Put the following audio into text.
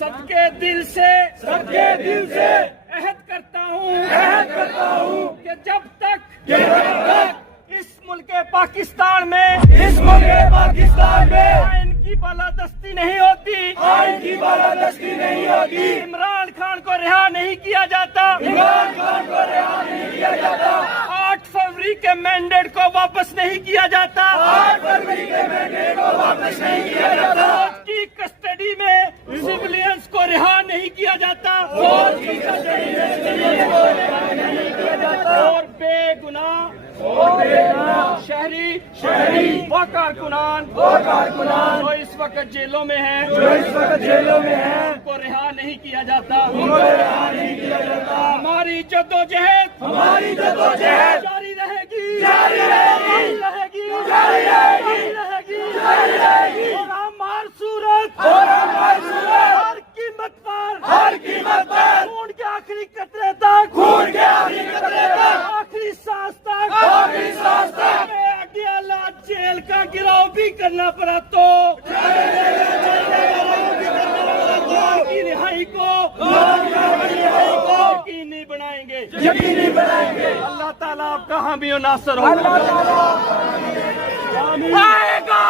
सबके दिल से अहद करता हूँ कि जब तक इस मुल्क पाकिस्तान में आइन की बालादस्ती नहीं होती, इमरान खान को रिहा नहीं किया जाता, 8 फरवरी के मैंडेट को वापस नहीं किया जाता, फौज की कस्टडी में सिविलियंस को रिहा नहीं किया जाता, और बेगुनाह शहरी व कारकुनान जो इस वक्त जेलों में हैं, उनको रिहा नहीं किया जाता। हमारी जद्दोजहद जारी रहेगी और हमारी सूरत हर कीमत पर खून के आखिरी कतरे तक आखिरी सांस तक अडियाला जेल का गिराव भी करना पड़ा तो की रिहाई को यकीनी बनाएंगे। अल्लाह ताला आपका हामी और नासर होगा। आएगा